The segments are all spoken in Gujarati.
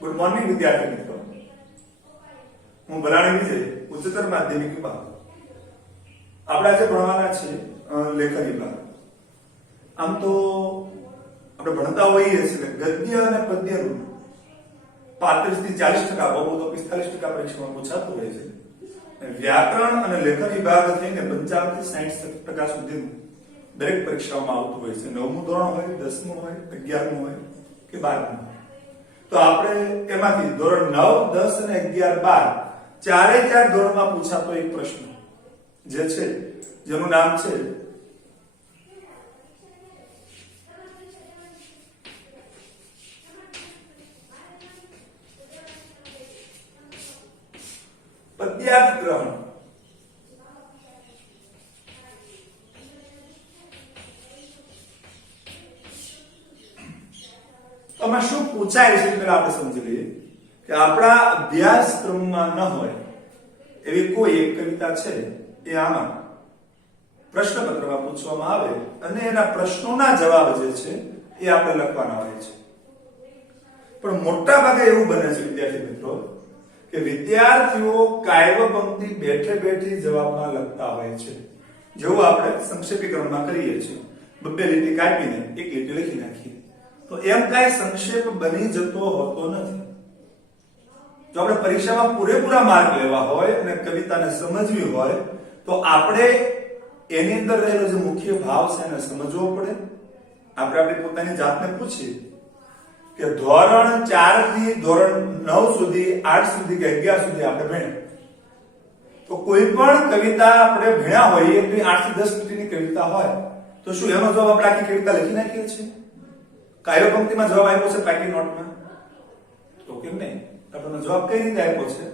ગુડ મોર્નિંગ વિદ્યાર્થી મિત્રો, હું ભલાણી વિજય, ઉચ્ચતર માધ્યમિક વિભાગ. આપણે આજે ભણવાના છે લેખન વિભાગ. આમ તો આપણે ભણતા હોઈએ છીએ ગદ્ય અને પદ્યનું 35 થી 40%, બહુ તો 45% પરીક્ષામાં પૂછાતું હોય છે. વ્યાકરણ અને લેખન વિભાગ થઈને 55 થી 60% સુધીનું દરેક પરીક્ષામાં આવતું હોય છે. 9મું ધોરણ હોય, 10મું હોય, 11મું હોય કે 12મું. તો આપણે એમાંથી ધોરણ 9, 10 અને 11, 12 ચારે ચાર ધોરણમાં પૂછાતો એક પ્રશ્ન જે છે, જેનું નામ છે પદ્યાર્થ ગ્રહણ. આમાં શું પૂછાય છે પેલા આપણે સમજી લઈએ કે આપણા અભ્યાસક્રમમાં ન હોય એવી કોઈ એક કવિતા છે, એ આમાં પ્રશ્નપત્રમાં પૂછવામાં આવે અને એના પ્રશ્નોના જવાબ જે છે એ આપણે લખવાના હોય છે. પણ મોટા ભાગે એવું બને છે વિદ્યાર્થી મિત્રો કે વિદ્યાર્થીઓ કાવ્ય પંક્તિ બેઠે બેઠી જવાબમાં લખતા હોય છે. જેવું આપણે સંક્ષેપીકરણમાં કરીએ છીએ, બબ્બે લીટી કાપીને એક લીટી લખી નાખીએ, તો એમ કઈ સંક્ષેપ બની જતો હોતો નથી. જો આપણે પરીક્ષામાં પૂરેપૂરા માર્ક લેવા હોય અને કવિતાને સમજવી હોય તો આપણે એની અંદર રહેલો જે મુખ્ય ભાવ છે એને સમજવો પડે. આપણે આપણી પોતાની જાતને પૂછીએ કે ધોરણ 4 થી ધોરણ 9 સુધી, 8 સુધી કે 11 સુધી આપણે ભણ્યા, તો કોઈ પણ કવિતા આપણે ભણ્યા હોઈએ તો 8 થી 10 મિનિટની કવિતા હોય તો શું એનો જવાબ આપણે આખી કવિતા લખી નાખીએ છીએ? કાવ્ય પંક્તિમાં જવાબ આપ્યો છે પેકિંગ નોટમાં, તો કેમ નહીં? આપણને જવાબ કઈ રીતે આપ્યો છે?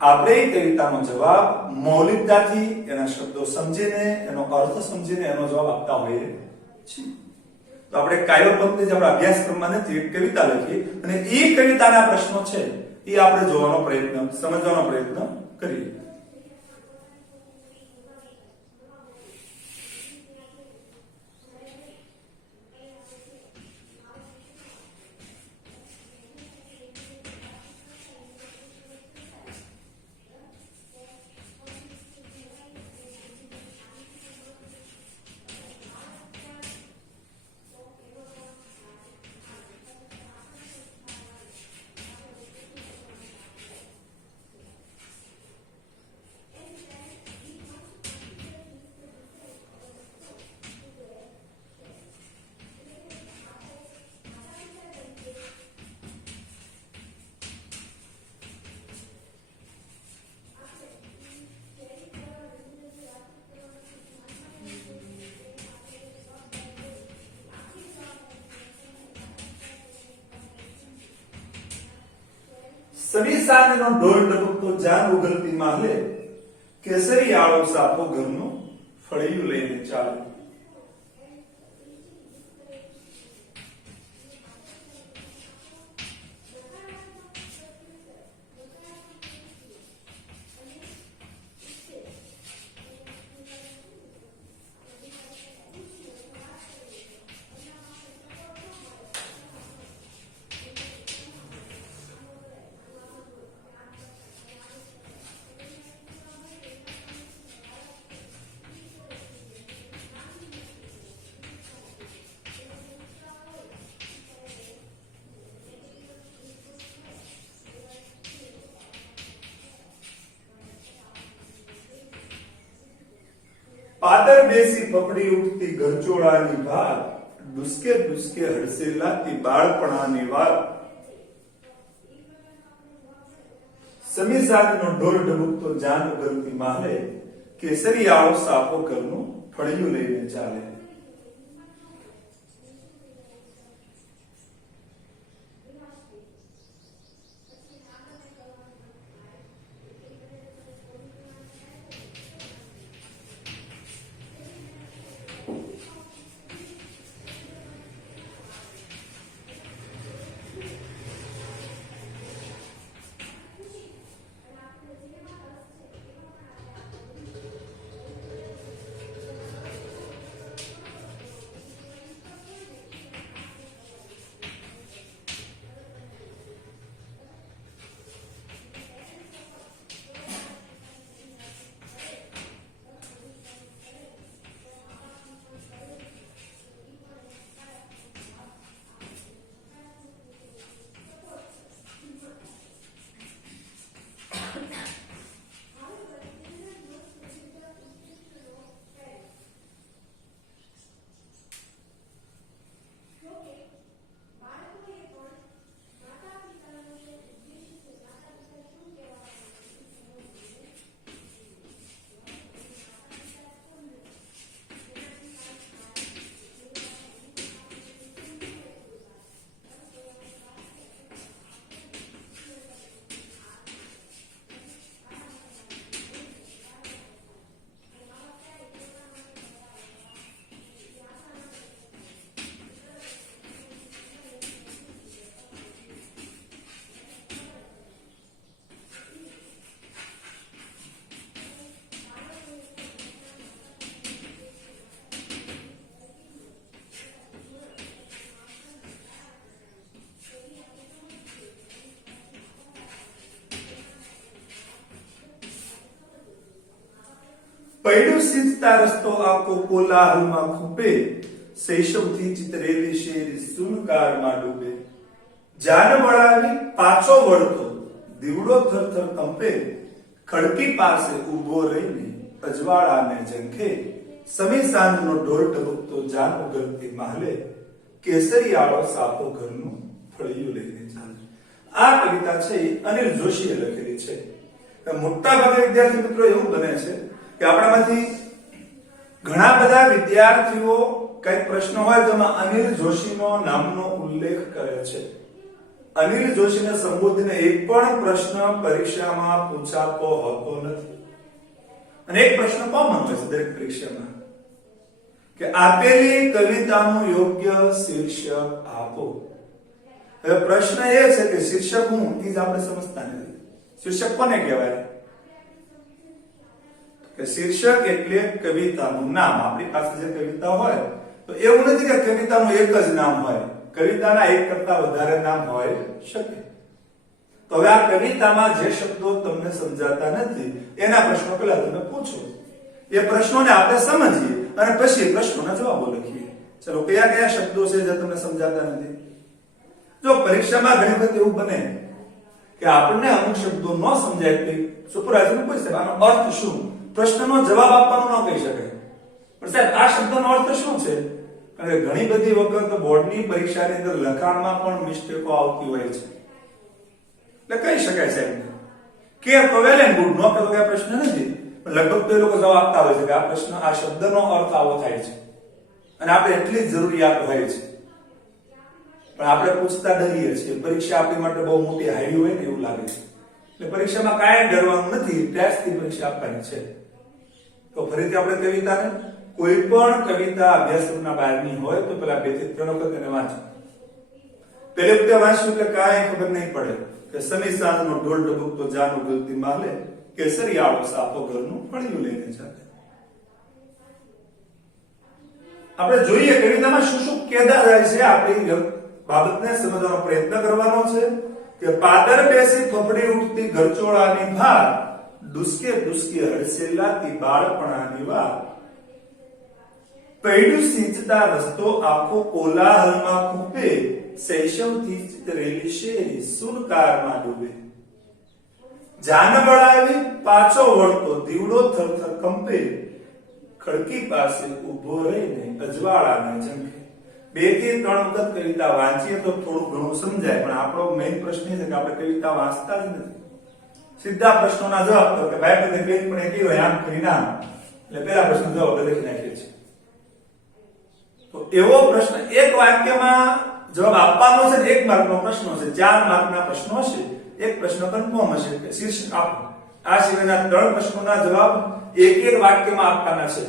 આપણે એ કવિતાનો જવાબ મૌલિકતાથી, એના શબ્દો સમજીને, એનો અર્થ સમજીને એનો જવાબ આપતા હોઈએ છીએ. તો આપણે કાવ્ય પંક્તિ જે આપણા અભ્યાસક્રમમાં નથી, એક કવિતા લખી અને એ કવિતાના પ્રશ્નો છે એ આપણે જોવાનો પ્રયત્ન, સમજવાનો પ્રયત્ન કરીએ. સવી સાંજનો ઢોલ ડબકતો જાન ઉગલતી માહલે, કેસરી આળો સાપો ઘરનું ફળિયું લઈને ચાલે. પાદર બેસી પકડી ઉઠતી ગરચોળાની ભાર, ડુસકે ડુસકે હડસેલાતી બાળપણાની વાત. સમી સાંજનો ઢોલ ઢબુકતો જાન ઉગલતી માહલે, કેસરી આળો સાપો ઘરનું ફળિયું લઈને ચાલે. પૈડું સિંચતા રસ્તો આખો કોલાહલમાં ખૂંપે, શૈશવથી ચિતરેલી શેરી સુનકારમાં ડૂબે. જાન વળાવી પાછો વળતો દીવડો થરથર કંપે, ખડકી પાસે ઊભો રહીને અજવાળાને ઝંખે. સમી સાંજનો ઢોર ઢબકતો જાન ઉગલતી માહલે, કેસરિયાળો સાપો ઘરનું ફળિયું લઈને ચાલે. આ કવિતા છે એ અનિલ જોશીએ લખેલી છે. મોટા ભાગે વિદ્યાર્થી મિત્રો એવું બને છે કે આપણામાંથી ઘણા બધા વિદ્યાર્થીઓ કઈ પ્રશ્ન હોય તો અનિલ જોશીનો નામનો ઉલ્લેખ કરે છે. અનિલ જોશીને સંબોધીને એક પણ પ્રશ્ન પરીક્ષામાં પૂછાતો હોતો નથી. અને એક પ્રશ્ન કોમન હોય છે દરેક પરીક્ષામાં કે આપેલી કવિતાનું યોગ્ય શીર્ષક આપો. હવે પ્રશ્ન એ છે કે શીર્ષક હું એ જ આપણે સમજતા નથી. શીર્ષક કોને કહેવાય? કે શીર્ષક એટલે કવિતાનું નામ. આપણી પાસે જે કવિતા હોય તો એવું નથી કે કવિતાનું એક જ નામ હોય. કવિતાના એક કરતા વધારે નામ હોય શકે. તો હવે આ કવિતામાં જે શબ્દો તમને સમજાતા નથી એના પ્રશ્નો પહેલા તમે પૂછો. એ પ્રશ્નોને આપણે સમજીએ અને પછી પ્રશ્નોના જવાબો લખીએ. ચલો, કયા કયા શબ્દો છે જે તમને સમજાતા નથી? જો પરીક્ષામાં ઘણી વખત એવું બને કે આપણને અમુક શબ્દો ન સમજાય તો સુપરવાઇઝરને પૂછે આનો અર્થ શું? પ્રશ્નનો જવાબ આપવાનો ન કહી શકે, પણ સાહેબ આ શબ્દનો અર્થ શું છે? કારણ કે ઘણી બધી વખત બોર્ડની પરીક્ષાની અંદર લખાણમાં પણ મિસ્ટેકો આવતી હોય છે. એટલે કહી શકાય સાહેબ કે તો વેલ એન્ડ ગુડ, નો કે આ પ્રશ્ન નથી, પણ લગભગ તો એ લોકો જવાબ આપતા હોય છે કે આ પ્રશ્ન આ શબ્દનો અર્થ આવો થાય છે અને આપણે એટલી જ જરૂરિયાત હોય છે. પણ આપણે પૂછતા ડરીએ છીએ. પરીક્ષા આપણી માટે બહુ મોટી હાઈવે હોય ને એવું લાગે છે. એટલે પરીક્ષામાં કાંઈ ડરવાનું નથી, ટેસ્ટથી પરીક્ષા આપવાની છે. તો ફરીથી આપણે કવિતાને કોઈ પણ કવિતા અભ્યાસક્રમના બહારની હોય તો પેલા 2 થી 3 વખત એને વાંચો. પહેલી વખતે વાંચ્યું કે કાંઈ ખબર નહીં પડે કે સમી સાંજનો ઢોલ ઢબકતો જાન ઉગલતી માલે, કેસરિયાળો સાપો ઘરનું ફળિયું લઈને ચાલે. આપણે જોઈએ કવિતામાં શું શું કેદા જાય છે. આપણી બાબતને સમજવાનો પ્રયત્ન કરવાનો છે કે પાદર બેસી ફફડી ઉઠતી ઘરચોળાની ભાર, ડુસકે ડુસકે હડસેલાતી બાળપણાની વાત. પૈડું સિંચતા રસ્તો આખો કોલાહલમાં ખૂંપે, શૈશવથી ચિતરેલી શેરી સુનકારમાં ડૂબે. જાન વળાવી પાછો વળતો દીવડો થરથર કંપે, ખડકી પાસે ઊભો રહીને અજવાળાને ઝંખે. 2 થી 3 વખત કવિતા વાંચીએ તો થોડું ઘણું સમજાય, પણ આપણો મેઇન પ્રશ્ન એ છે કે આપણે કવિતા વાંચતા જ નથી. સીધા પ્રશ્નોના જવાબ તો કે ભાઈ બધે પેજ પણ એક હોય આમ કરી નામ, એટલે પહેલા પ્રશ્ન જવાબ લખી નાખીએ છીએ. તો એવો પ્રશ્ન એક વાક્યમાં જવાબ આપવાનો છે. 1 માર્કનો પ્રશ્ન છે, 4 માર્કના પ્રશ્નો હશે. એક પ્રશ્ન કન્ફર્મ હશે કે શીર્ષક આપો. આ સિવાયના 3 પ્રશ્નોના જવાબ એક વાક્યમાં આપવાના છે.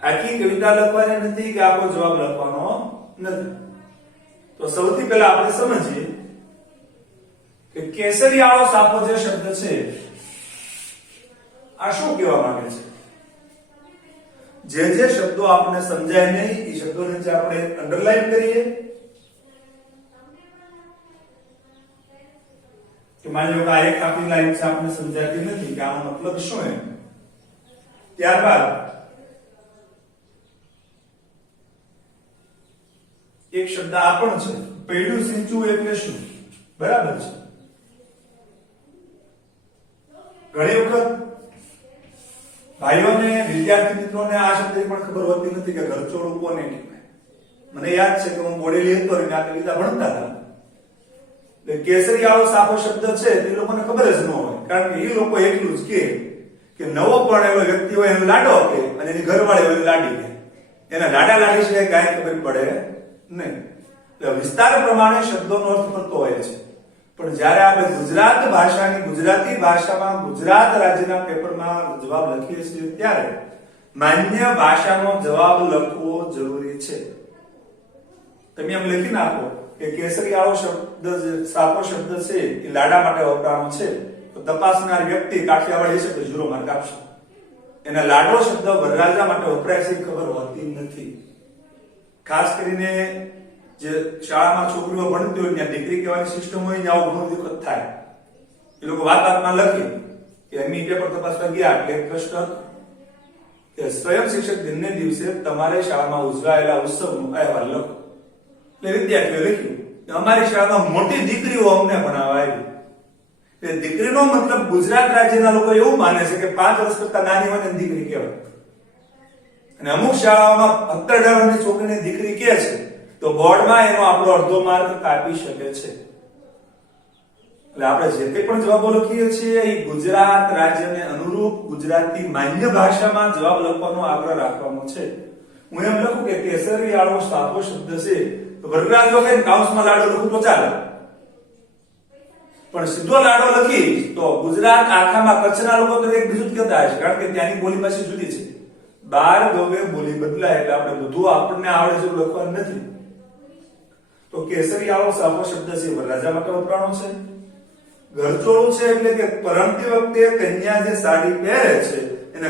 આખી કવિતા લખવાની નથી કે આખો જવાબ લખવાનો નથી. તો સૌથી પહેલા આપણે સમજીએ કે કેસરિયાળો સાપો જે શબ્દ છે આ શું કહેવા માંગે છે. જે શબ્દો આપણને સમજાય નહીં એ શબ્દોને જે આપણે અંડરલાઈન કરીએ કે માની લો કે આ એક આખી લાઈન છે આપણને સમજાતી નથી કે આનો મતલબ શું છે. ત્યારબાદ એક શબ્દ આ પણ છે, પૈડું સિંચવું એટલે શું? બરાબર છે. ઘણી વખત ભાઈઓને વિદ્યાર્થી મિત્રોને આ શબ્દની પણ ખબર હોતી નથી કે ઘરચોળું કોને કહેવાય. મને યાદ છે કે હું બોડેલી હતો ને આ કવિતા ભણતા હતા. કેસરિયાળો સાપો શબ્દ છે તે લોકોને ખબર જ ન હોય, કારણ કે એ લોકો એટલું જ કે નવો પરણેલો વ્યક્તિ હોય એનો લાડો કે અને એની ઘરવાળી હોય લાડી કે એના લાડા લાડી છે કાંઈ ખબર પડે નહીં. એટલે વિસ્તાર પ્રમાણે શબ્દોનો અર્થ થતો હોય છે. પણ જ્યારે આપણે ગુજરાત ભાષાની ગુજરાતી ભાષામાં ગુજરાત રાજ્યના પેપરમાં જવાબ લખીએ છીએ ત્યારે માન્ય ભાષાનો જવાબ લખવો જરૂરી છે. તમે એમ લખી નાખો કે કેસરિયાળો શબ્દ જે સાપો શબ્દ છે એ લાડા માટે વપરાનો છે, તો તપાસનાર વ્યક્તિ કાઠિયાવાડી છે તો 0 માર્ક આપશે. એના લાડો શબ્દ વરરાજા માટે વપરાય છે ખબર હોતી નથી. ખાસ કરીને જે શાળામાં છોકરીઓ ભણતી હોય ત્યાં દીકરી કહેવાની સિસ્ટમ હોય ત્યાં આવું ઘણું દિક્કત થાય. એ લોકો વાતમાં લખે કે એમની પેપર તપાસવા ગયા એટલે એક પ્રશ્ન કે સ્વયં શિક્ષક દિનને દિવસે તમારી શાળામાં ઉજવાયેલા ઉત્સવનો અહેવાલ લખો. એટલે વિદ્યાર્થીઓએ લખ્યું કે અમારી શાળામાં મોટી દીકરીઓ અમને ભણાવવા આવી. એ દીકરીનો મતલબ ગુજરાત રાજ્યના લોકો એવું માને છે કે 5 વર્ષ કરતા નાની હોય ને દીકરી કહેવાય. અને અમુક શાળાઓમાં 17-18 વર્ષની છોકરીને દીકરી કહે છે તો બોર્ડમાં એનો આપણો અડધો માર્ક કાપી શકે છે. એટલે આપણે જે કંઈ પણ જવાબો લખીએ છીએ એ ગુજરાત રાજ્યને અનુરૂપ ગુજરાતી માન્ય ભાષામાં જવાબ લખવાનો આગ્રહ રાખવાનો છે. હું એમ લખું કે કેસરિયાળો સાપો શબ્દ છે તો વરરાજો કે કાઉન્સમાં લાડો લખું તો ચાલે, પણ સીધો લાડો લખી તો ગુજરાત આખામાં કચ્છના લોકો તો એક બીજું જ કહેતા હશે, કારણ કે ત્યાંની બોલી પાછી જુદી છે. 12 ગવે બોલી બદલાય એટલે આપણે બધું આપણને આવડે છે લખવાનું નથી. તો કેસરિયાળો સાપો શબ્દ છે વરરાજા માટે વપરાણો છે. ઘરચોળું છે એટલે કે પરણતી વખતે કન્યા જે સાડી પહેરે છે એને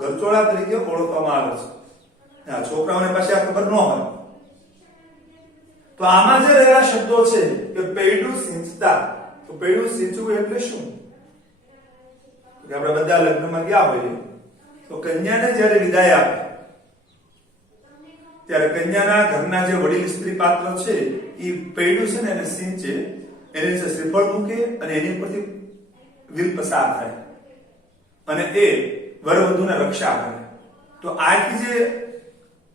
ઘરચોળા તરીકે ઓળખવામાં આવે છે. આ છોકરાઓને પાછી આ ખબર ન હોય તો આમાં જે રહેલા શબ્દો છે કે પૈડું સિંચતા, તો પૈડું સિંચવું એટલે શું? કે આપણે બધા લગ્નમાં ગયા હોઈએ તો કન્યાને જ્યારે વિદાય આપે ત્યારે કન્યાના ઘરના જે વડીલ સ્ત્રી પાત્ર છે એ પૈડું છે ને એને સિંચે, એની નીચે શ્રીફળ મૂકે અને એની ઉપરથી વીલ પસાર થાય અને એ વરવધુને રક્ષા કરે. તો આખી જે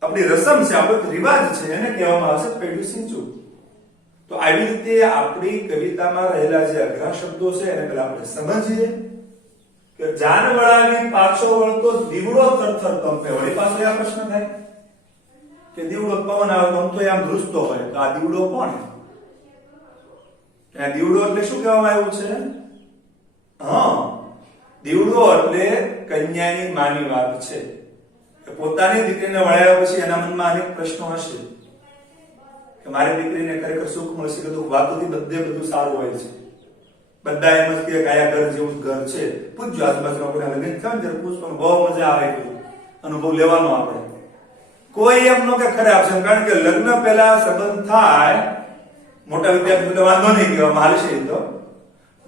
આપણી રસમ છે, આપણો રિવાજ છે, એને કહેવામાં આવે છે પૈડું સિંચવું. તો આવી રીતે આપણી કવિતામાં રહેલા જે અઘરા શબ્દો છે એને પહેલા આપણે સમજીએ કે જાન વળાવી પાછો વળતો દીવડો થરથર કંપે. વળી પાછો આ પ્રશ્ન થાય કે દીવડો પવન આવે તો આમ તો આમ ધ્રુજતો હોય તો આ દીવડો કોણ? આ દીવડો એટલે શું કહેવામાં આવ્યું છે? દીવડો એટલે કન્યાની માની વાત છે. પોતાની દીકરીને વળાવ્યા પછી એના મનમાં અનેક પ્રશ્નો હશે કે મારી દીકરીને ખરેખર સુખ મળશે કે દુઃખ? વાતોથી બધું સારું હોય છે. બધા એમ જ કે કયા ઘર જેવું ઘર છે. પૂછજો આજુબાજુમાં કોઈના લગ્ન થાય ને ત્યારે પૂછવાનું, બહુ મજા આવે, અનુભવ લેવાનો આપણે. કોઈ એમ નો કે ખરાબ છે, કારણ કે લગ્ન પહેલા સંબંધ થાય, મોટા વિદ્યાર્થીઓ વાંધો નહીં કહેવામાં હાલે છે. તો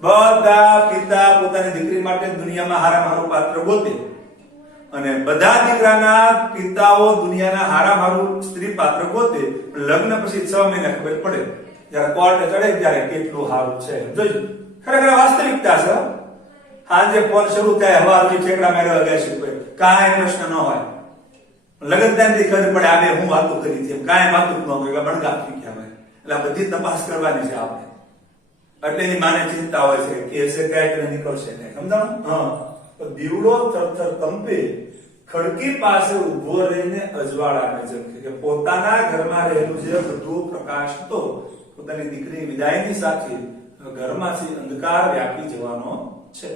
બધા પિતા પોતાની દીકરી માટે દુનિયામાં હારામાં હારું પાત્ર ગોતે અને બધા દીકરાના પિતાઓ દુનિયાના હારામાં હારું સ્ત્રી પાત્ર ગોતે. લગ્ન પછી 6 મહિના ખબર પડે જ્યારે કોર્ટે ચડે ત્યારે કેટલું હારું છે. જોજો, ખરેખર વાસ્તવિકતા છે. આજે ફોન શરૂ થાય હવારથી ઠેકડા માર્યા ગયા છે, કાંઈ પ્રશ્ન ન હોય. લગ્ન ત્યાંથી ખબર પડે આ બે હું વાતો કરી છે, કાંઈ વાતો ન હોય, બળગા થઈ ગયા હોય. એટલે બધી તપાસ કરવાની છે આપણે. એટલે એની માને ચિંતા હોય છે કે એસે કાંઈક નીકળશે ને, સમજાણું? તો દીવડો થરથર કંપે ખડકી પાસે ઉભો રહીને અજવાળાને ઝબકે. કે પોતાના ઘરમાં રહેલું જે બધું પ્રકાશ હતો પોતાની દીકરી વિદાયની સાથે ઘરમાંથી અંધકાર વ્યાપી જવાનો છે.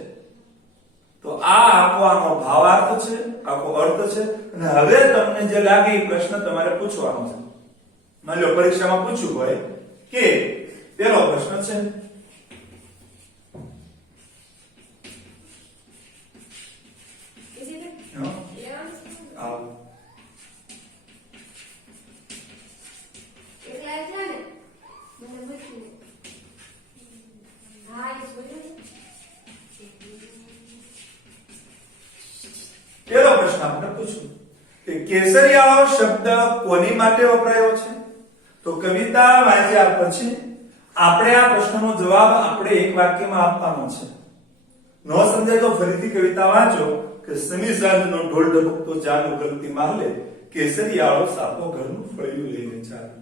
તો આ આખો આનો ભાવાર્થ છે, આખો અર્થ છે. અને હવે તમને જે લાગે એ પ્રશ્ન તમારે પૂછવાનો છે. માની લો પરીક્ષામાં પૂછ્યું હોય કે પેલો પ્રશ્ન છે પેલો પ્રશ્ન આપણે પૂછ્યું કે કેસરિયાળો શબ્દ કોની માટે વપરાયો છે? તો કવિતા વાંચ્યા પછી આપણે આ પ્રશ્નનો જવાબ આપણે એક વાક્યમાં આપવાનો છે. ન સમજાય તો ફરીથી કવિતા વાંચો કે સમી સાંજનો ઢોલ ડબકતો જાન ઉગલતી માલે, કેસરિયાળો સાપો ઘરનું ફળિયું લઈને ચાલે.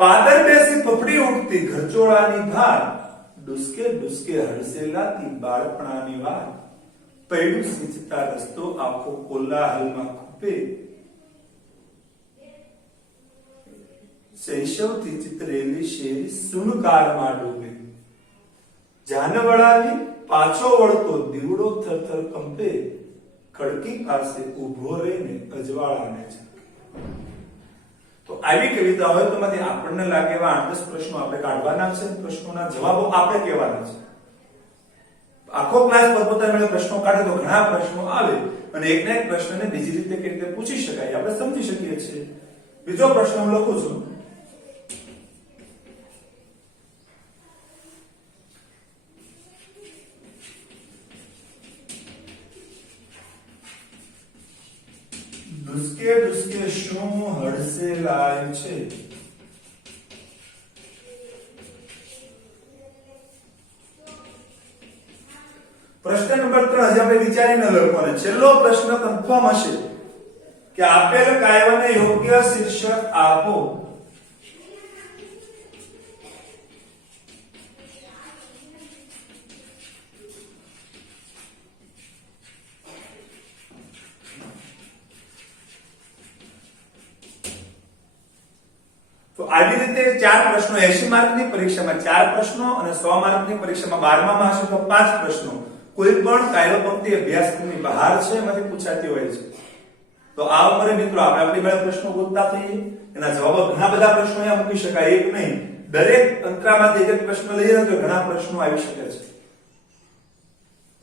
પાદર બેસી પપડી ઉઠતી ઘરચોળાની ભાર, ડુસકે ડુસકે હડસેલાતી બાળપણાની વાત. પૈડું સિંચતા રસ્તો આખો કોલાહલમાં ખૂપે, શૈશવથી ચિતરેલી શેરી સુણકારમાં ડૂબે. જાન વળાવી પાછો વળતો દીવડો થરથર કંપે, ખડકી પાસે ઉભો રહીને અજવાળાને ઝબકે. તો આવી કવિતા હોય તો માંથી આપણને લાગે એવા 8-10 પ્રશ્નો આપણે કાઢવાના છે. પ્રશ્નોના જવાબો આપણે કહેવાના છે. આખો ક્લાસ પોતપોતાના પ્રશ્નો કાઢે તો ઘણા પ્રશ્નો આવે અને એકના એક પ્રશ્નને બીજી રીતે કઈ રીતે પૂછી શકાય આપણે સમજી શકીએ છીએ. બીજો પ્રશ્ન હું લખું છું. દુષ્કે શું હડસેલાય છે? પ્રશ્ન નંબર 3 હજી આપણે વિચારીને લખવાનો. છેલ્લો પ્રશ્ન કન્ફર્મ હશે કે આપેલ કાવ્યને યોગ્ય શીર્ષક આપો. તો આવી રીતે 4 પ્રશ્નો 80 માર્કની પરીક્ષામાં 4 પ્રશ્નો અને 100 માર્કની પરીક્ષામાં 12મામાં હશે તો 5 પ્રશ્નો કોઈ પણ કાવ્ય પંક્તિ અભ્યાસક્રમની બહાર છે એમાંથી પૂછાતી હોય છે. તો આ ઉપર મિત્રો આપણે આપણી બે પ્રશ્નો ગોતતા થઈએ. એના જવાબ ઘણા બધા પ્રશ્નો અહીંયા મૂકી શકાય, એક નહીં. દરેક અંતરામાંથી એક પ્રશ્ન લઈએ તો ઘણા પ્રશ્નો આવી શકે છે.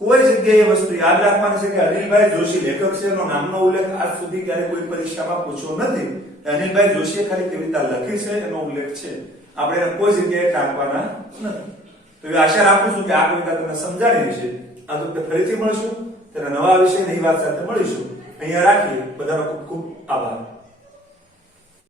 કોઈ જગ્યાએ એ વસ્તુ યાદ રાખવાની છે કે અનિલભાઈ જોશી લેખક છે, એનો નામનો ઉલ્લેખ આજ સુધી ક્યારે કોઈ પરીક્ષામાં પૂછ્યો નથી. અનિલભાઈ જોશીએ ખાલી કવિતા લખી છે એનો ઉલ્લેખ છે, આપણે એને કોઈ જગ્યાએ ટાંકવાના નથી. તો એ આશા રાખું છું કે આ કવિતા તમને સમજાણી છે. આ તો ફરીથી મળશું ત્યારે નવા વિષય નવી વાત સાથે મળીશું. અહીંયા રાખીએ. બધાનો ખૂબ ખૂબ આભાર.